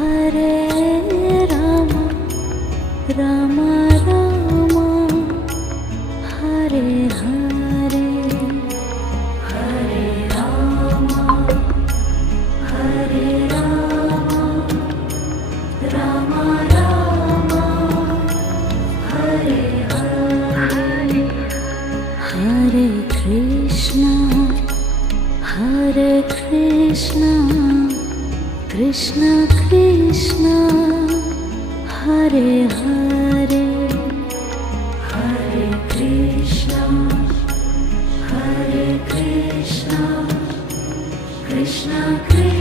Hare Rama, Rama Rama, Hare Hare, Hare Rama, Hare Rama, Rama Rama, Hare Hare, Hare Krishna, Hare Krishna, Krishna Krishna, Hare Hare, Hare Krishna, Hare Krishna, Krishna Krishna.